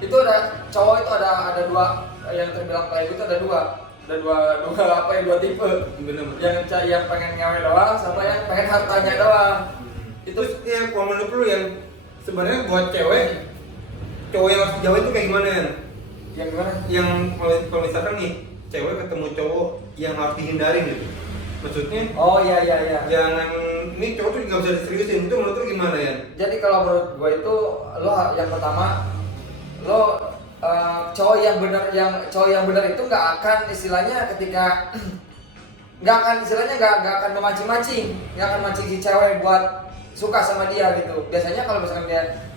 Itu ada cowok itu ada dua yang terbilang playboy itu ada dua dua tipe. Bener. Yang pengen ngewe doang sama yang pengen hartanya doang. Itu ya kalau menurut lu yang sebenarnya buat cewek, cowok yang harus jauh itu kayak gimana ya? Yang gimana? Yang kalau misalkan nih cewek ketemu cowok yang harus dihindarin gitu. Maksudnya Oh iya. jangan, ini cowok tuh juga bisa diseriusin, itu menurut lu gimana ya? Jadi kalau menurut gue itu lo yang pertama cowok yang benar itu nggak akan istilahnya ketika nggak akan memancing-mancing, nggak akan mancing si cewek buat suka sama dia gitu. Biasanya kalau misalkan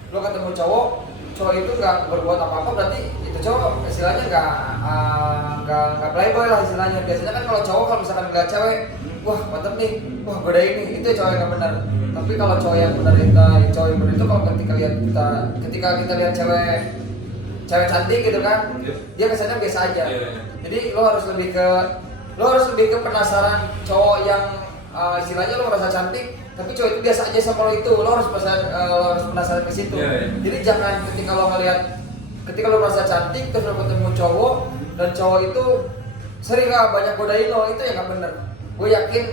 lo ketemu cowok itu nggak berbuat apa-apa, berarti itu cowok istilahnya nggak playboy lah istilahnya. Biasanya kan kalau cowok kalau misalkan ngeliat cewek, wah mantep nih, wah goda ini, itu cowok yang nggak benar. Tapi kalau cowok yang benar itu kalau ketika kita lihat cewek cantik gitu kan, dia kesannya biasa aja. Jadi lo harus lebih ke penasaran cowok yang istilahnya lo merasa cantik, tapi cowok itu biasa aja sama lo itu, lo harus penasaran ke situ. Jadi jangan ketika lo merasa cantik terus lo ketemu cowok dan cowok itu sering banyak godain lo, itu ya nggak bener. Gue yakin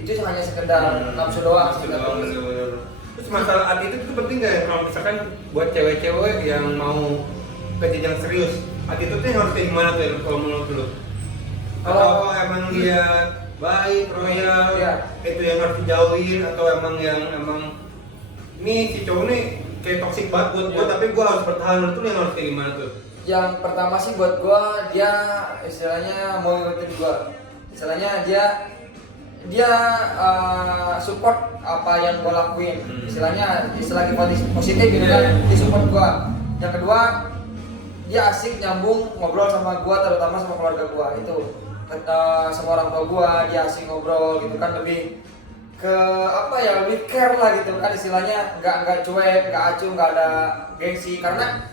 itu hanya sekedar nafsu doang. Bener. Terus masalah attitude itu penting nggak ya? Kalau misalkan buat cewek-cewek yang mau ke jenjang serius, attitude-nya harus kayak gimana tuh ya, kalau menurut lu? Atau emang dia baik, royal, itu yang harus dijauhin, atau emang ini si cowok nih kayak toxic banget buat gua, tapi gua harus bertahan, itu yang harus kayak gimana tuh? Yang pertama sih buat gua, dia istilahnya mau ngikutin gua, istilahnya dia support apa yang gua lakuin, istilahnya positif gitu kan, dia support gua. Yang kedua, dia asik nyambung ngobrol sama gua, terutama sama keluarga gua, itu sama orang tua gua, dia asik ngobrol gitu kan, lebih ke lebih care lah gitu kan, istilahnya nggak cuek, nggak acuh, nggak ada gengsi. Karena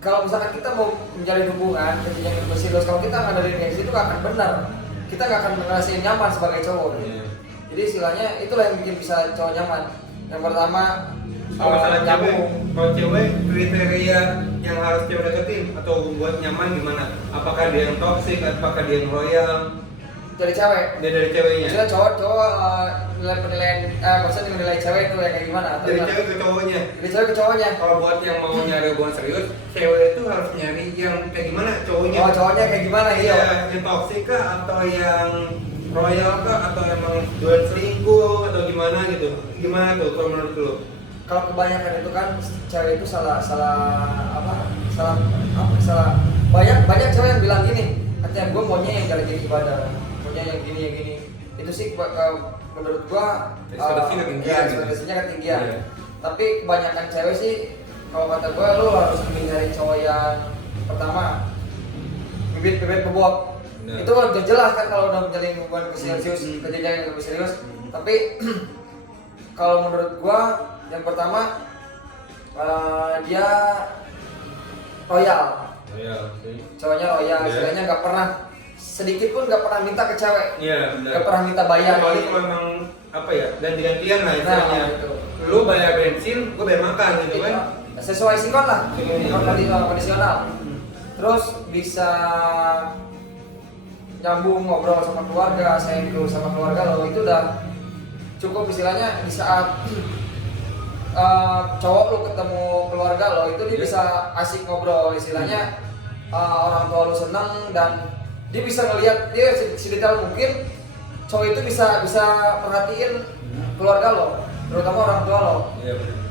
kalau misalkan kita mau menjalin hubungan yang serius, kalau kita nggak ada gengsi itu nggak akan benar, kita nggak akan ngerasain nyaman sebagai cowok gitu. Jadi istilahnya itulah yang bikin bisa cowok nyaman. Yang pertama masalah cewek, kalau cewek kriteria yang harus cewek deketin atau buat nyaman gimana? Apakah dia yang toxic, apakah dia yang royal? Dari cewek. Dari ceweknya. Maksudnya cowok penilaian maksudnya menilai cewek itu kayak gimana? Dari cewek ke cowoknya. Dari cewek ke cowoknya. Kalau buat yang mau nyari hubungan serius, cewek itu harus nyari yang kayak gimana cowoknya? Oh, cowoknya kayak gimana ya? Yang toxic kah atau yang royal kah atau emang jual selingkuh atau gimana gitu? Gimana tuh kalau menurut lu? Kalau kebanyakan itu kan cewek itu salah banyak cewek yang bilang gini, katanya gue maunya yang jalan ibadah, maunya yang gini. Itu sih menurut gua ekspektasinya ketinggian. Yeah. Tapi kebanyakan cewek sih kalau kata gua lu harus mencari cowok yang pertama bibit-bibit bobot. Nah. Itu udah jelas kan kalau udah menjalin hubungan serius, kejadian yang lebih serius. Tapi kalau menurut gua yang pertama dia royal. Cowoknya royal, istilahnya nggak pernah sedikit pun nggak pernah minta ke cewek. Iya, benar. Nggak pernah minta bayar. Kecuali kalau memang ganti-gantian lah istilahnya. Lu bayar bensin, gua bayar makan gitu kan. Sesuai sikon lah, kondisional. Terus bisa nyambung ngobrol sama keluarga, sayang sama keluarga lo, itu udah cukup. Istilahnya di saat cowok lu ketemu keluarga lo, itu dia bisa asik ngobrol, istilahnya orang tua lu seneng dan dia bisa ngelihat dia sedetail mungkin. Cowok itu bisa perhatiin keluarga lo, terutama orang tua lo.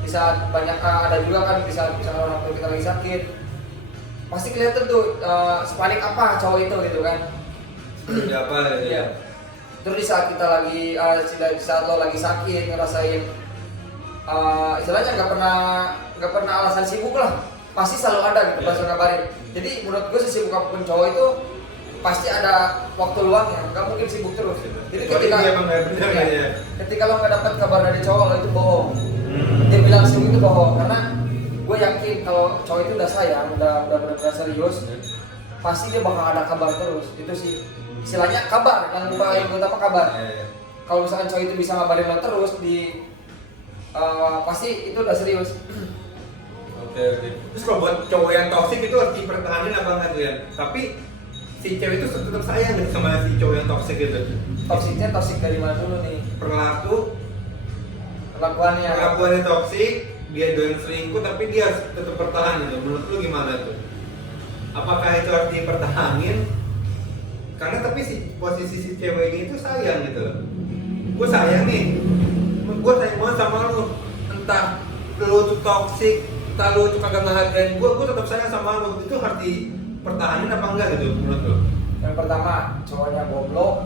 Di saat banyak ada juga kan bisa orang tua kita lagi sakit, pasti kelihatan tuh sepanik apa cowok itu gitu kan. Seperti apa ya? Terus di saat kita lagi di saat lo lagi sakit ngerasain istilahnya nggak pernah alasan sibuk lah, pasti selalu ada gitu pas ngabarin. Jadi menurut gue sesibuk apapun cowok itu pasti ada waktu luangnya, nggak mungkin sibuk terus. Jadi ketika lo nggak dapat kabar dari cowok lo itu bohong. Dia bilang sibuk itu bohong, karena gue yakin kalau cowok itu udah sayang, udah benar-benar serius, pasti dia bakal ada kabar terus. Itu sih istilahnya kabar, yang utama kabar. Kalau misalkan cowok itu bisa ngabarin lo terus pasti itu udah serius. Oke. Terus kalau buat cowok yang toksik itu harus dipertahankan apa enggak tuh ya? Tapi si cewek itu tetap sayang gitu sama si cowok yang toksik gitu. Toksiknya toksik dari mana dulu nih? Perlakuannya toksik, dia doyan selingkuh tapi dia harus tetap bertahan gitu. Menurut lu gimana tuh? Apakah itu harus dipertahanin? Karena tapi posisi si ceweknya itu sayang gitu loh. Gue sayang nih, gue sayang banget sama lu. Entah lu tuh toksik, entah lu tuh kagak ngehargain gue tetap sayang sama lu. Itu harus dipertahanin apa enggak gitu menurut lu? Yang pertama, cowoknya goblok,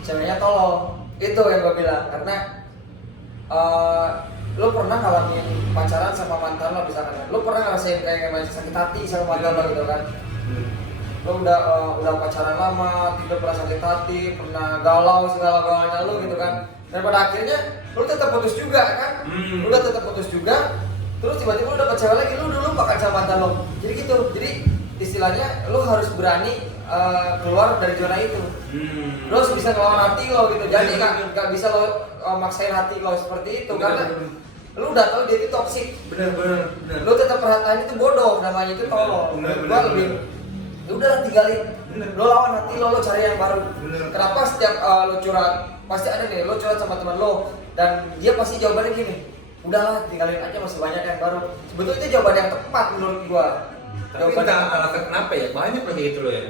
ceweknya tolong. Itu yang gue bilang, karena lu pernah ngalamin pacaran sama mantan lo misalkan, lu pernah ngerasain kayak sakit hati sama mantan lo gitu kan? Lu udah pacaran lama, tidak pernah sakit hati, pernah galau segala-galanya lu gitu kan? Dan pada akhirnya lu tetap putus juga kan? Lu udah tetap putus juga, terus tiba-tiba lu dapet cewek lagi, lu dulu lupakan sama mantan lo. Jadi gitu, jadi istilahnya lu harus berani keluar dari zona itu. Lu harus bisa ngelawan hati lo gitu. Jadi nggak bisa lo maksain hati lo seperti itu, karena lu udah tahu dia itu toksik. Benar. Lu tetap perhatian itu bodoh, namanya itu tolol. Gua lebih ya udahlah tinggalin. Bener. Lo lawan hati lo cari yang baru. Bener. Kenapa setiap lo curhat pasti ada nih, lo curhat sama teman lo dan dia pasti jawabannya gini, udahlah tinggalin aja masih banyak yang baru. Sebetulnya itu jawaban yang tepat menurut gua. Tapi entah alasan kenapa ya, banyak lagi gitu loh ya.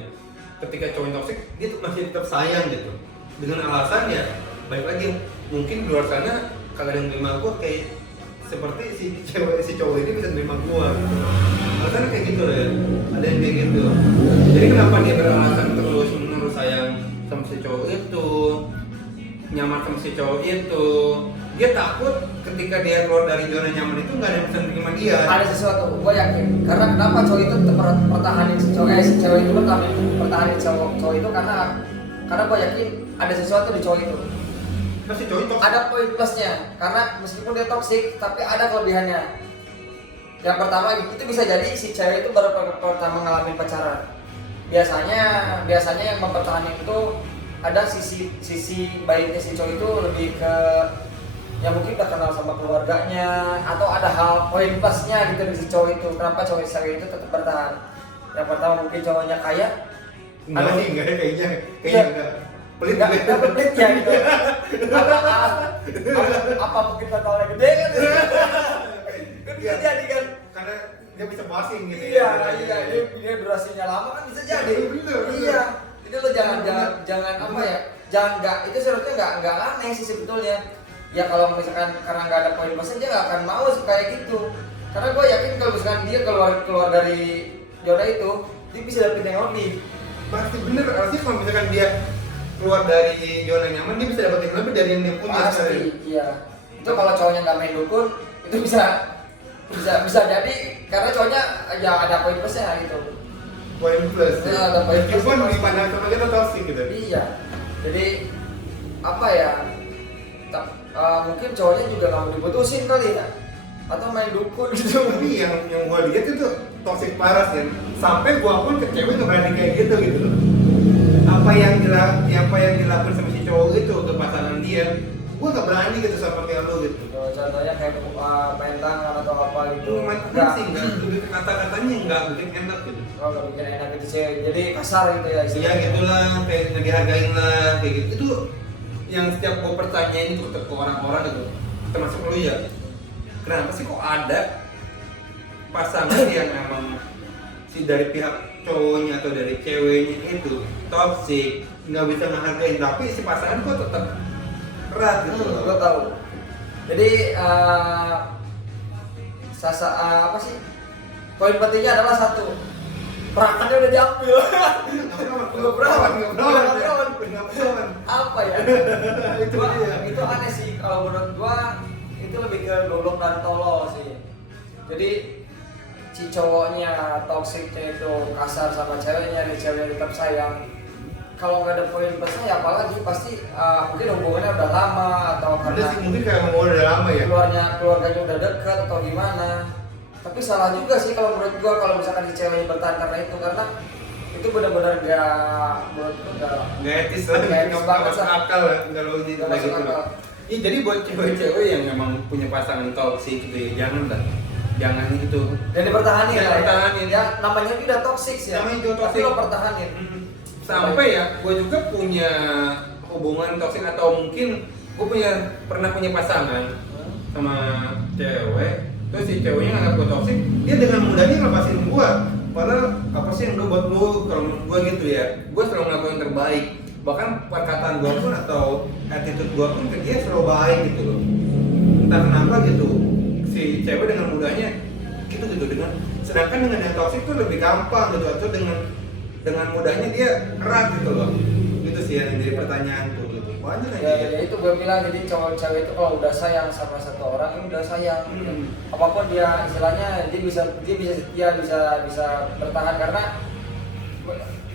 Ketika cowok yang toksik, dia tuh masih tetap sayang gitu. Dengan alasan ya, baik lagi mungkin di luar sana kagak ada yang nerima gua kayak seperti si cowok ini bisa nerima gua gitu. Alasannya kayak gitu loh ya. Ada yang kayak gitu. Jadi kenapa dia beralasan terus menerus sayang sama si cowok itu, nyaman sama si cowok itu, dia takut ketika dia keluar dari zona nyaman itu nggak ada yang bisa menerima dia. Ada sesuatu, gue yakin. Karena kenapa cowok itu tetap pertahanin si cowok, si cewek itu pertahanin cowok itu karena gue yakin ada sesuatu di cowok itu. Pasti cowok itu Ada poin plusnya, karena meskipun dia toksik, tapi ada kelebihannya. Yang pertama itu bisa jadi si cewek itu baru pertama ngalamin pacaran. Biasanya yang mempertahankan itu ada sisi baiknya si cowok itu lebih ke yang mungkin udah kenal sama keluarganya atau ada hal poin plusnya gitu di si cowok itu. Kenapa cewek itu tetap bertahan? Yang pertama mungkin cowoknya kaya. enggak sih, enggak kayaknya Iya. enggak. Pelit Enggak pelit ya gitu. Apa mungkin totalnya gede kan? Kan bisa jadi kan. Karena dia bisa passing gitu Iya, ya. dia durasinya lama kan bisa jadi. Bener. Iya. Jadi lo jangan apa ya? Jangan itu seharusnya enggak aneh sih sebetulnya. Ya kalau misalkan karena nggak ada poin plusnya dia nggak akan mau kayak gitu. Karena gue yakin kalau misalkan dia keluar dari zona itu, dia bisa dapet yang lebih. Pasti bener, artinya kalau misalkan dia keluar dari zona nyaman, dia bisa dapat yang lebih dari yang dia punya. Pasti, iya. Itu kalau cowoknya nggak main dukun, itu bisa jadi karena cowoknya ya ada poin plusnya gitu. Poin plus. Iya, ada poin plus. Meskipun dipandang sama kita toxic gitu. Iya. Jadi apa ya? Mungkin cowoknya juga nggak mau diputusin kali ya, atau main dukun gitu. Tapi yang gue lihat itu toxic parah kan. Sampai gue pun ke cewek nggak berani kayak gitu loh. Apa yang dilakukan sama si cowok itu ke pasangan dia, gue nggak berani gitu sama kayak lo gitu. Contohnya kayak main tangan atau apa gitu. Enggak sih, enggak. Kata-katanya nggak bikin enak gitu. Oh, nggak bikin enak gitu sih. Jadi kasar gitu ya. Iya gitulah, kayak nggak dihargain lah, kayak gitu. Itu yang setiap gue pertanyain itu ke orang-orang itu, termasuk lu ya. Kenapa sih kok ada pasangan yang emang si dari pihak cowoknya atau dari ceweknya itu toxic, nggak bisa menghargain, tapi si pasangan kok tetap erat gitu. Gue tahu. Jadi apa sih? Poin pentingnya adalah satu, perakannya udah diambil. Nggak perawan. Apa ya? Itu aneh sih kalau menurut gua, itu lebih ke goblok dan tolol sih. Jadi si cowoknya toksiknya itu kasar sama ceweknya, dan ceweknya tetap sayang. Kalau nggak ada poin plusnya ya apalagi pasti mungkin hubungannya udah lama atau karena sih mungkin kayak mau udah lama ya. Keluarganya udah dekat atau gimana. Tapi salah juga sih kalau menurut gua kalau misalkan si ceweknya bertahan karena itu benar-benar menurut gua nggak etis lah, nggak masuk akal lah, nggak logis lah gitu loh. Iya, jadi buat cewek-cewek yang memang punya pasangan toksik gitu ya, jangan itu. Dan dipertahanin Ya, lah pertahanin. ya. Namanya juga toksik sih ya. Namanya juga Tapi toxic. lo pertahanin. Sampai ya, gue juga punya hubungan toksik atau mungkin gue pernah punya pasangan sama cewek, terus si ceweknya nganggap gue toksik, dia dengan mudahnya lepasin gue. Padahal apa sih yang gue buat lu, kalau menurut gue gitu ya, gue selalu ngelakuin yang terbaik. Bahkan perkataan gue pun atau attitude gue pun ke dia selalu baik gitu loh. Entah kenapa gitu, si cewek dengan mudahnya gitu dengan, sedangkan dengan yang toksik tuh lebih gampang gitu, atau dengan mudahnya dia erat gitu loh. Gitu sih yang jadi pertanyaan tuh gitu. Banyak aja Ya itu gue bilang, jadi cowok cewek itu kalau udah sayang sama satu orang itu udah sayang. Apapun dia istilahnya dia bisa bisa bertahan karena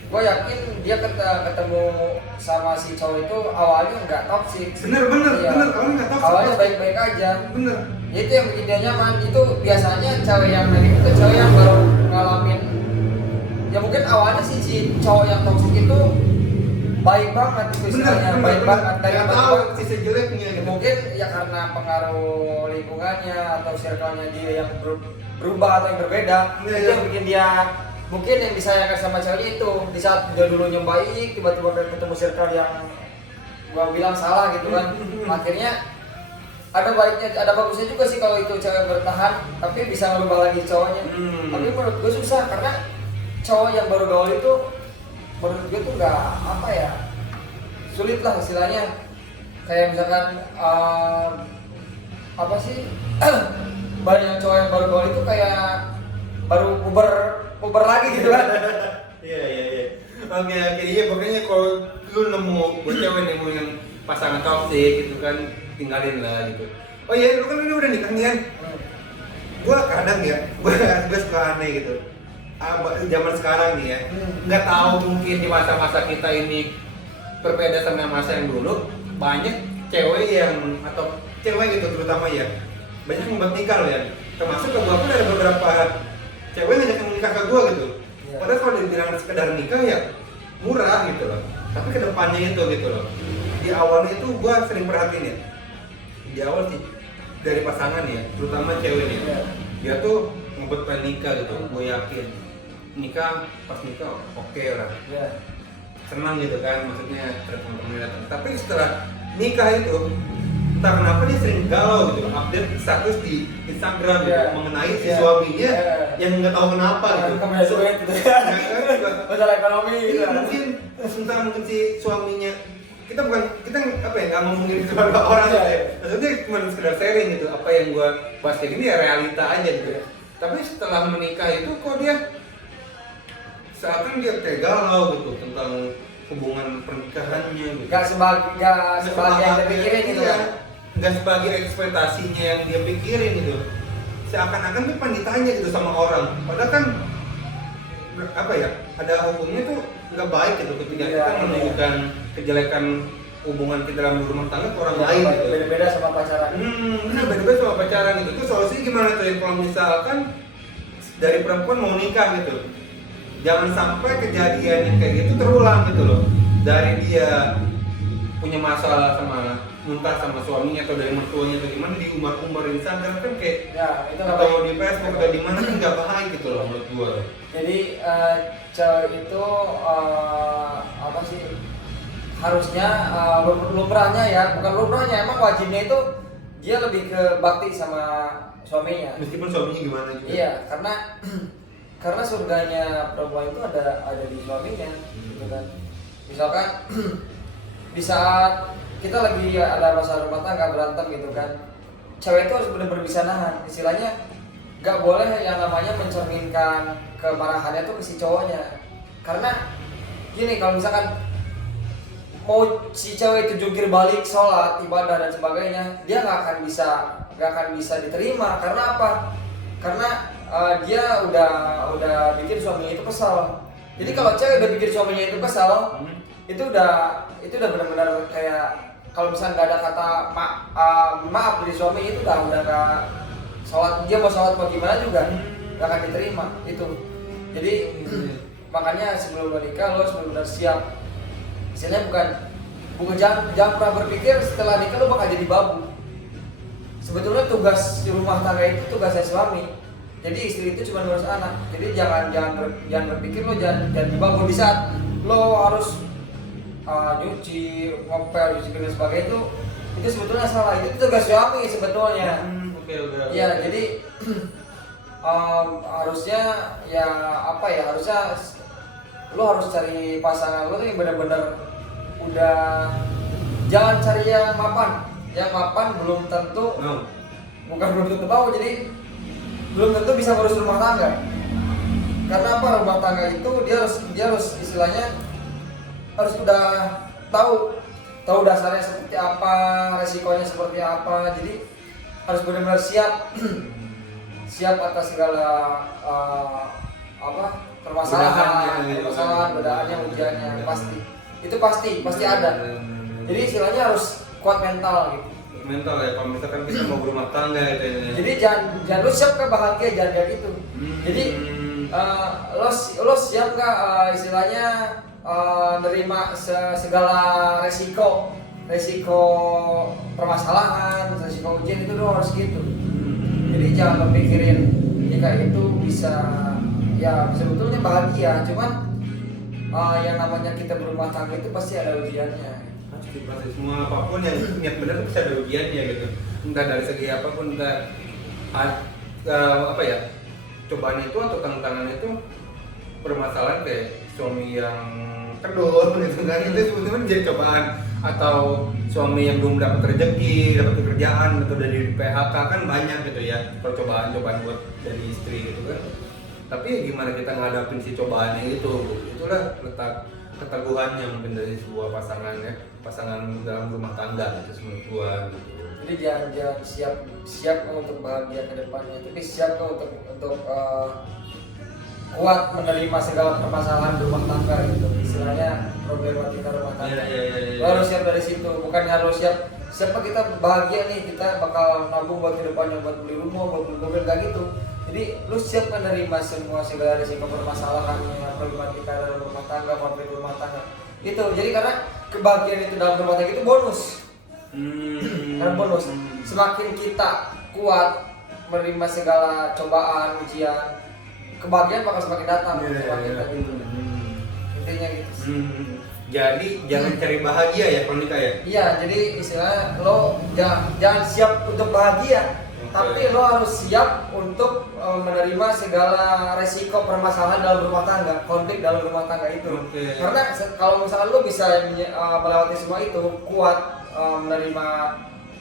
gue yakin dia ketemu sama si cowok itu awalnya nggak toksik. Bener awalnya nggak toksik. Awalnya baik-baik aja. Bener. Ya itu yang bikin dia nyaman. Itu biasanya cewek yang negatif itu cewek yang baru ngalamin. Ya mungkin awalnya sih si cowok yang toksik itu baik banget itu istilahnya, baik banget dari tahu sisi jeleknya gitu. Mungkin ya karena pengaruh lingkungannya atau circle-nya dia yang berubah atau yang berbeda, itu yang bikin dia mungkin yang disayangkan sama cewek itu di saat dia dulunya baik tiba-tiba ketemu circle yang gua bilang salah gitu kan. Akhirnya ada baiknya, ada bagusnya juga sih kalau itu cewek bertahan tapi bisa ngerubah lagi cowoknya. Tapi menurut gue susah karena cowok yang baru gaul itu menurut gue tuh nggak apa ya, sulit lah istilahnya. Kayak misalkan apa sih banyak cowok yang baru gaul itu kayak baru puber lagi gitu kan. Iya. Oke, iya pokoknya kalau lu nemu buat cewek nemu yang pasangan toksik gitu kan, tinggalin lah gitu. Oh iya, lu kan ini udah nikah nih kan? Gua kadang ya, gua suka aneh gitu. Zaman sekarang nih ya, nggak tahu mungkin di masa-masa kita ini berbeda sama masa yang dulu. Banyak cewek yang atau cewek gitu terutama ya, banyak yang buat nikah loh ya. Termasuk ke gua pun ada beberapa cewek ngajak menikah ke gua gitu. Padahal kalau dibilang sekedar nikah ya murah gitu loh. Tapi kedepannya itu gitu loh. Di awalnya itu gua sering perhatiin ya. Di awal sih dari pasangan ya, terutama cewek nih. Dia tuh ngebet pengen nikah gitu. Gue yakin nikah pas nikah oke lah. Senang gitu kan, maksudnya ada teman-teman datang. Tapi setelah nikah itu entah kenapa dia sering galau gitu, update status di Instagram gitu, mengenai si suaminya yang nggak tahu kenapa gitu. Kebiasaan gitu. Masalah ekonomi gitu. Mungkin si suaminya kita apa ya, nggak ngomongin keluarga orang gitu ya. Maksudnya cuma sekedar sharing gitu, apa yang gua bahas kayak gini ya realita aja gitu. Tapi setelah menikah itu kok dia seakan dia kayak galau gitu tentang hubungan pernikahannya gitu. Gak sebagai yang dia pikirin gitu kan. Gak sebagai ekspektasinya yang dia pikirin gitu. Seakan-akan tuh ditanya gitu sama orang. Padahal kan apa ya, ada hukumnya tuh nggak baik gitu ketika kita menunjukkan kejelekan hubungan kita dalam rumah tangga ke orang lain gitu. Beda-beda sama pacaran. Benar, beda-beda sama pacaran gitu. Itu solusinya gimana tuh? Kalau misalkan dari perempuan mau nikah gitu, jangan sampai kejadian yang kayak gitu terulang gitu loh. Dari dia punya masalah sama muntah sama suaminya atau dari mertuanya atau gimana, di umbar-umbar di Instagram kan kayak itu atau di Facebook atau di mana kan nggak baik gitu loh menurut gua. Jadi cewek itu apa sih, harusnya lumrahnya ya, bukan lumrahnya, emang wajibnya itu dia lebih ke bakti sama suaminya. Meskipun suaminya gimana juga. Iya, karena surganya perempuan itu ada di suaminya, gitu kan. Misalkan di saat kita lagi ada masalah rumah tangga berantem gitu kan, cewek itu harus benar-benar bisa nahan. Istilahnya nggak boleh yang namanya mencerminkan kemarahannya tuh ke si cowoknya. Karena gini, kalau misalkan mau si cewek itu jungkir balik sholat, ibadah dan sebagainya, dia nggak akan bisa diterima. Karena apa? Karena dia udah bikin suaminya itu kesal. Jadi kalau cewek udah bikin suaminya itu kesal, itu udah benar-benar kayak kalau misalnya nggak ada kata maaf dari suami, itu udah nggak sholat, dia mau sholat mau gimana juga nggak akan diterima itu. Jadi makanya sebelum menikah lo harus benar-benar siap. Istilahnya bukan jangan pernah berpikir setelah nikah lo bakal jadi babu. Sebetulnya tugas di rumah tangga itu tugasnya suami. Jadi istri itu cuma ngurus anak. Jadi jangan berpikir lo jangan dibabu di saat lo harus nyuci, ngopel, cuci piring dan sebagainya, itu sebetulnya salah. Itu tugas suami sebetulnya. Ya, jadi harusnya ya apa ya, harusnya lo harus cari pasangan lo tuh yang benar-benar udah, jangan cari yang mapan. Yang mapan belum tentu, bukan belum tentu mau, jadi belum tentu bisa ngurus rumah tangga. Karena apa, rumah tangga itu dia harus istilahnya harus udah tahu dasarnya seperti apa, resikonya seperti apa. Jadi harus benar-benar siap atas segala permasalahan, godaannya, ujiannya, pasti ada. Jadi istilahnya harus kuat mental gitu. Mental ya, kalau misalkan kita mau berumah tangga gitu ya. Jadi jangan lu siap ke bahagia, jangan kayak gitu. Jadi lo siap nggak istilahnya nerima segala resiko permasalahan, resiko ujian, itu lo harus gitu. Jadi jangan berpikirin jika itu bisa ya sebetulnya bahagia, cuman yang namanya kita berumah tangga itu pasti ada ujiannya. Pasti semua apapun yang niat benar bisa ada ujiannya gitu, entah dari segi apapun, entah apa ya, cobaan itu atau tantangan itu, permasalahan kayak suami yang kendor gitu kan, itu sebetulnya menjadi cobaan, atau suami yang belum dapat rezeki, dapat pekerjaan atau dari PHK kan banyak gitu ya, kalau cobaan-cobaan buat dari istri gitu kan. Tapi ya gimana kita ngadapin si cobaannya itu, itulah letak keteguhannya mungkin dari sebuah pasangan ya, pasangan dalam rumah tangga gitu menurut gua gitu. Jadi jangan siap untuk bahagia ke depannya, tapi siap untuk kuat menerima segala permasalahan rumah tangga gitu. Istilahnya problematika rumah tangga. Iya. Lo harus siap dari situ, bukan harus siapa kita bahagia nih, kita bakal nabung buat ke depannya, buat beli rumah, buat beli mobil, gak gitu. Jadi lu siap menerima segala risiko permasalahannya, problematika dalam rumah tangga, konflik rumah tangga. Itu. Jadi karena kebahagiaan itu dalam rumah tangga itu bonus. Karena bonus. Semakin kita kuat menerima segala cobaan, ujian, kebahagiaan bakal semakin datang. Semakin gitu. Intinya gitu. Jadi jangan cari bahagia ya kalau nikah ya. Iya, jadi istilahnya lo jangan siap untuk bahagia. Tapi lo harus siap untuk menerima segala resiko permasalahan dalam rumah tangga, konflik dalam rumah tangga itu. Karena kalau misalkan lo bisa melewati semua itu, kuat menerima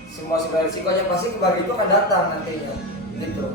semua resikonya, pasti kebahagiaan itu akan datang nantinya. Gitu.